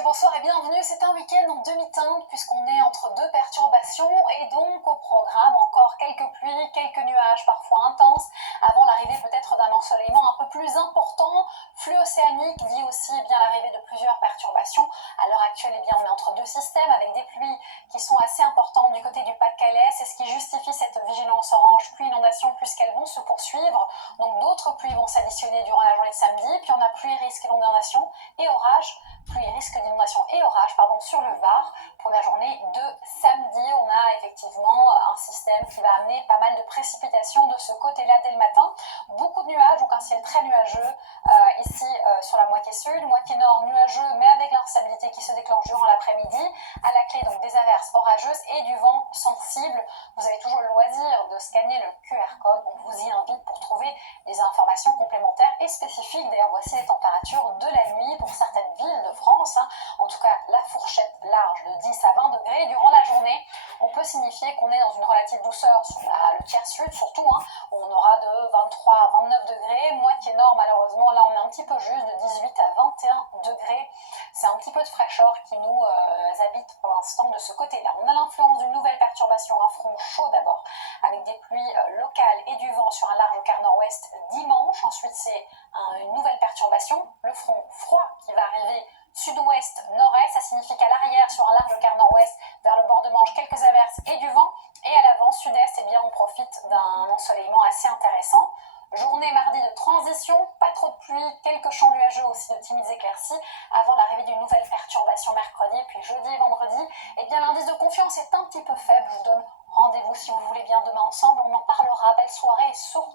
messieurs, bonsoir et bienvenue. C'est un week-end en demi-teinte puisqu'on est entre deux perturbations et donc au programme encore quelques pluies, quelques nuages parfois intenses avant l'arrivée peut-être d'un ensoleillement un peu plus important. Flux océanique dit aussi l'arrivée de plusieurs perturbations. À l'heure actuelle, on est entre deux systèmes avec des pluies qui sont assez importantes du côté du Pas-de-Calais. C'est ce qui justifie cette vigilance orange pluie inondation puisqu'elles vont se poursuivre. Donc d'autres pluies vont s'additionner durant la journée de samedi. Puis on a pluie, risque, inondation et orage. Pluie, risque d'inondation et orage sur le Var. Pour la journée de samedi, on a effectivement un système qui va amener pas mal de précipitations de ce côté-là dès le matin. Beaucoup de nuages, donc un ciel très nuageux ici sur la moitié sud, moitié nord nuageux mais avec l'instabilité qui se déclenche durant l'après-midi. À la clé donc des averses orageuses et du vent sensible. Vous avez toujours le loisir de scanner le QR code, donc je vous y invite pour trouver des informations complémentaires et spécifiques. D'ailleurs, voici les températures de la nuit pour certaines villes de France. En tout cas, la fourchette large de 10 à 20 degrés. Durant la journée, on peut signifier qu'on est dans une relative douceur sur le tiers sud, surtout, où on aura de 23 à 29 degrés. Moitié nord, malheureusement, là, on est un petit peu juste, de 18 à 21 degrés. C'est un petit peu de fraîcheur qui nous habite pour l'instant de ce côté-là. On a l'influence d'une nouvelle perturbation, un front chaud d'abord, avec des pluies locales et du vent sur un large quart nord-ouest dimanche. Ensuite, c'est une nouvelle perturbation, le front froid qui va arriver sud-ouest, nord-est. Ça signifie qu'à l'arrière, sur un large quart nord-ouest, vers le bord de Manche, quelques averses et du vent. Et à l'avant, sud-est, on profite d'un ensoleillement assez intéressant. Journée mardi de transition, pas trop de pluie, quelques champs nuageux aussi, de timides éclaircies, avant l'arrivée d'une nouvelle perturbation mercredi, puis jeudi et vendredi. L'indice de confiance est un petit peu faible. Je vous donne rendez-vous si vous voulez bien demain ensemble. On en parlera. Belle soirée et surtout